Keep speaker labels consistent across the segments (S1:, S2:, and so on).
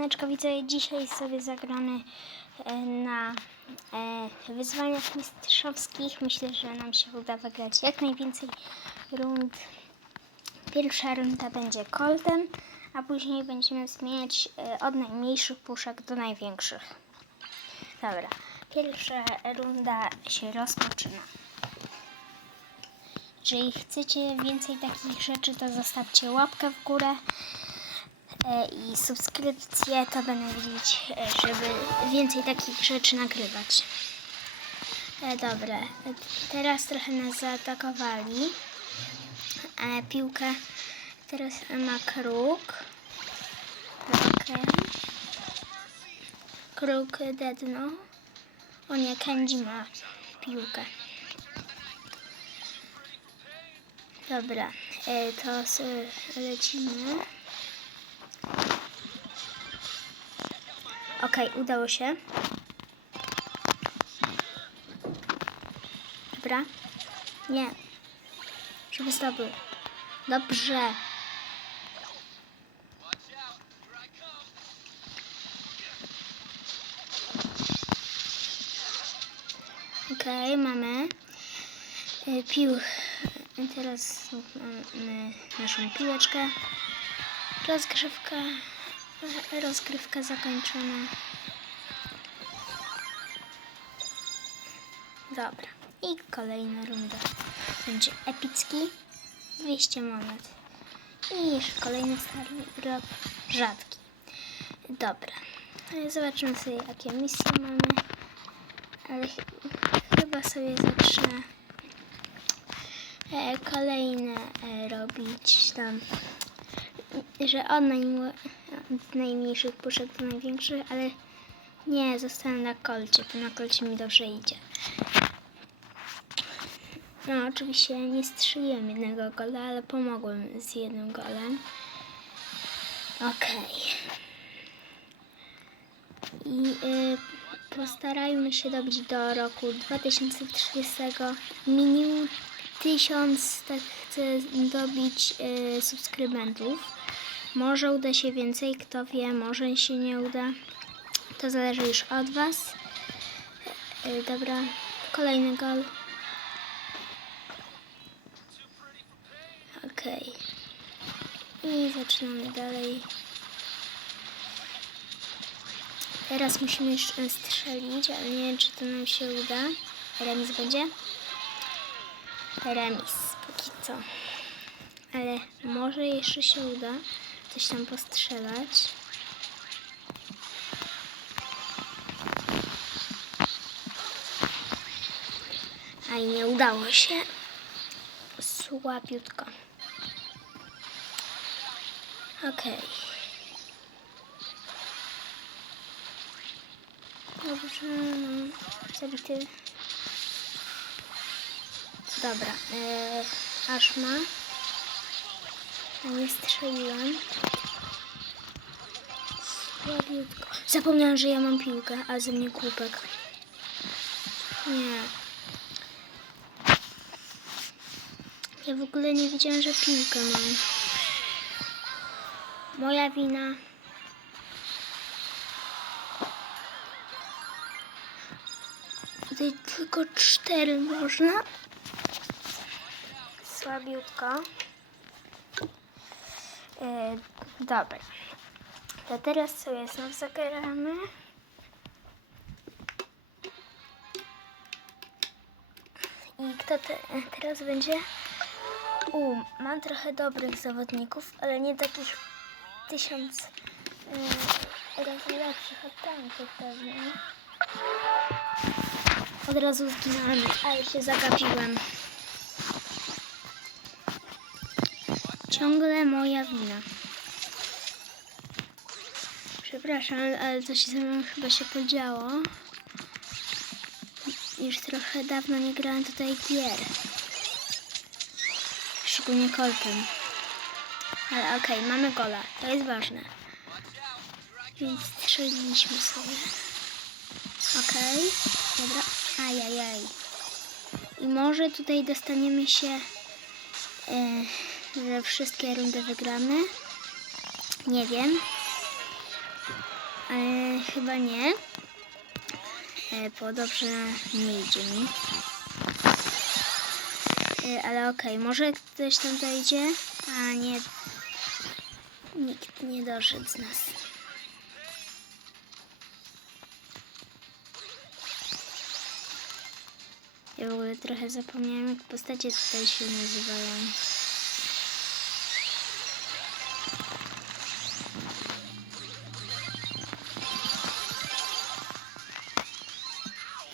S1: Widzę dzisiaj sobie zagramy e, na e, wyzwaniach mistrzowskich. Myślę, że nam się uda wygrać jak najwięcej rund. Pierwsza runda będzie Coltem, a później będziemy zmieniać e, od najmniejszych puszek do największych. Dobra, pierwsza runda się rozpoczyna. Jeżeli chcecie więcej takich rzeczy, to zostawcie łapkę w górę i subskrypcję, to będę wiedzieć, e, żeby więcej takich rzeczy nagrywać. E, Dobra, e, teraz trochę nas zaatakowali. E, Piłkę teraz ma kruk. Kruk dedno. O nie, Kenji ma piłkę. Dobra, e, to lecimy. Okej, udało się. Dobra. Nie. Żeby zdobył. Dobrze. Okej, mamy e, pił. Teraz mamy naszą piłeczkę. Rozgrzewka. Rozgrywka zakończona. Dobra. I kolejna runda. Będzie epicki. 200 monet. I kolejny stary rok rzadki. Dobra. Zobaczymy sobie jakie misje mamy. Ale ch- chyba sobie zacznę e, kolejne e, robić tam, że od najm- od najmniejszych puszek do największych, ale nie, zostanę na kolcie, bo na kolcie mi dobrze idzie. No, oczywiście nie strzeliłem jednego gola, ale pomogłem z jednym golem. Okej. I y, postarajmy się dobić do roku 2030 minimum 1000 tak chcę dobić y, subskrybentów. Może uda się więcej, kto wie, może się nie uda. To zależy już od Was. Y, dobra, kolejny gol. Okej. I zaczynamy dalej. Teraz musimy jeszcze strzelić, ale nie wiem, czy to nam się uda. Remis będzie? Remis, póki co. Ale może jeszcze się uda coś tam postrzelać. A i nie udało się. Słabiutko. Okej. Dobrze, no, zabity. Dobra, e, aż ma. Nie strzeliłem. Słabiutko. Zapomniałam, że ja mam piłkę, a ze mnie głupek. Nie. Ja w ogóle nie wiedziałam, że piłkę mam. Moja wina. Tutaj tylko cztery można. Słabiutko. E, dobra. To teraz sobie znów zagramy. I kto te, teraz będzie? U, mam trochę dobrych zawodników, ale nie takich tysiąc y, razy lepszych od tamtych pewnie. Od razu zginąłem, ale się zagapiłem. Ciągle moja wina. Przepraszam, ale coś ze mną chyba się podziało. Już trochę dawno nie grałem tutaj gier. Szczególnie koltem. Ale okej, mamy gola. To jest ważne. Więc strzeliliśmy sobie. Okej, dobra. Ajajaj. I może tutaj dostaniemy się, e, że wszystkie rundy wygramy. Nie wiem. Ale chyba nie. E, bo dobrze nie idzie mi. E, ale okej, może ktoś tam dojdzie? A nie. Nikt nie doszedł z nas. Ja w ogóle trochę zapomniałem, jak postacie tutaj się nazywają.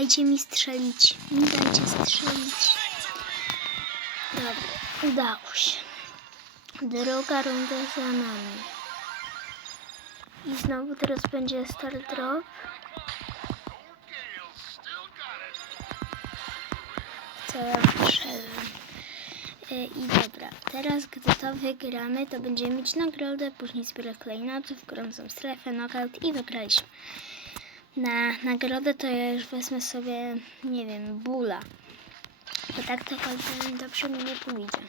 S1: Dajcie mi strzelić. Mi dajcie strzelić. Dobra, udało się. Druga runda za nami. I znowu teraz będzie star drop. Co ja wszedłem. E, I dobra, teraz gdy to wygramy, to będziemy mieć nagrodę, później zbiorę klejnotów, gorącą strefę, knockout i wygraliśmy. Na nagrodę to ja już wezmę sobie, nie wiem, bula. Bo tak to choćby dobrze mi nie pójdzie.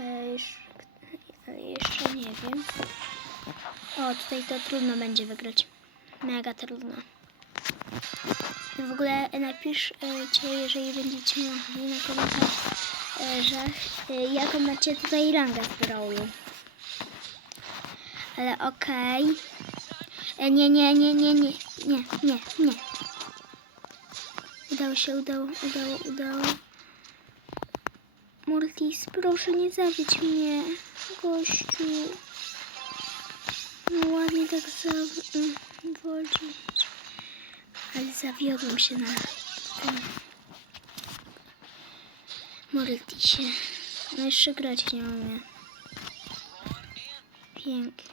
S1: E, jeszcze, ale jeszcze nie wiem. O, tutaj to trudno będzie wygrać. Mega trudno. W ogóle napiszcie, jeżeli będziecie mogli na komentarzach, e, jaką macie tutaj rangę w Brawlu. Ale okej. E, Nie, nie, nie, nie, nie, nie, nie, nie. Udało się, udało, udało, udało. Mortis, proszę nie zabić mnie, gościu. No ładnie tak zawodzić. Ale zawiodłem się na tym Mortisie. No jeszcze grać nie umiem. Pięknie.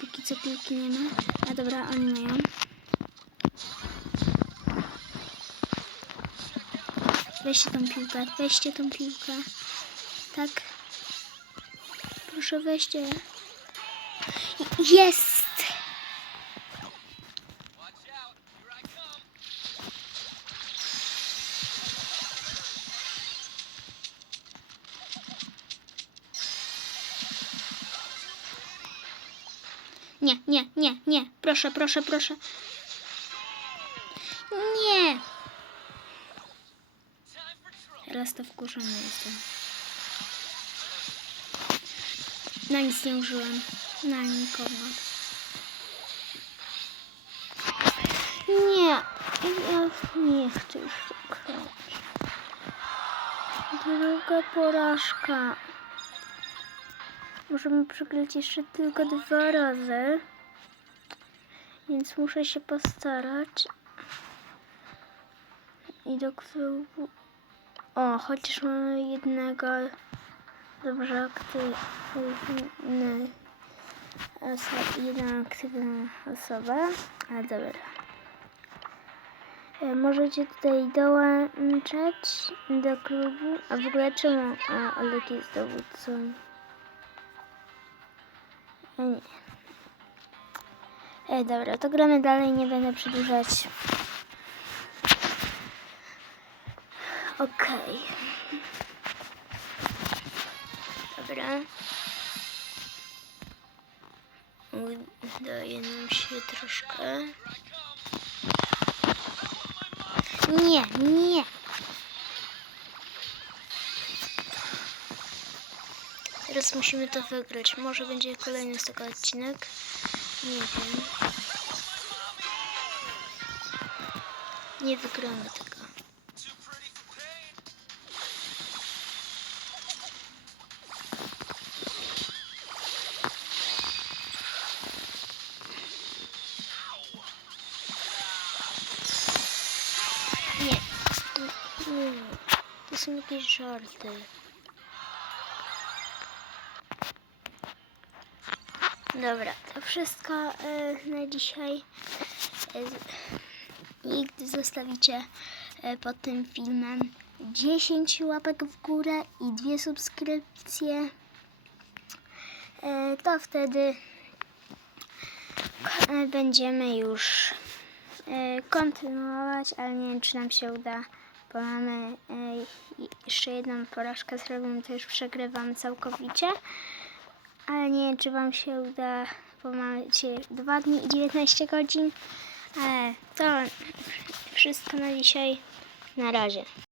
S1: Póki co piłki nie ma. A dobra, oni mają. Weźcie tą piłkę, weźcie tą piłkę. Tak. Proszę weźcie. Jest! Nie, nie, nie, nie. Proszę, proszę, proszę. Nie! Teraz to wkurzony jestem. Na nic nie użyłem. Na nikogo. Nie. Ja nie chcę już tak. Druga porażka. Możemy przegrać jeszcze tylko dwa razy. Więc muszę się postarać. I do klubu. O, chociaż mamy jednego dobrze aktywny jedną aktywną osobę. Ale dobra. E, Możecie tutaj dołączać do klubu. A w ogóle czemu a, Olek jest dowódcą? Nie. E, dobra, to gramy dalej, nie będę przedłużać. Okej. Dobra. Udaje nam się troszkę. Nie, nie. Teraz musimy to wygrać. Może będzie kolejny z tego odcinek. Nie wiem. Nie wygramy tego. Nie. To są jakieś żarty. Dobra, to wszystko e, na dzisiaj. E, z- gdy zostawicie e, pod tym filmem 10 łapek w górę i dwie subskrypcje, to wtedy będziemy już kontynuować, ale nie wiem, czy nam się uda, bo mamy jeszcze jedną porażkę zrobimy, to już przegrywamy całkowicie. Ale nie wiem, czy Wam się uda, bo macie 2 dni i 19 godzin. Ale to wszystko na dzisiaj. Na razie.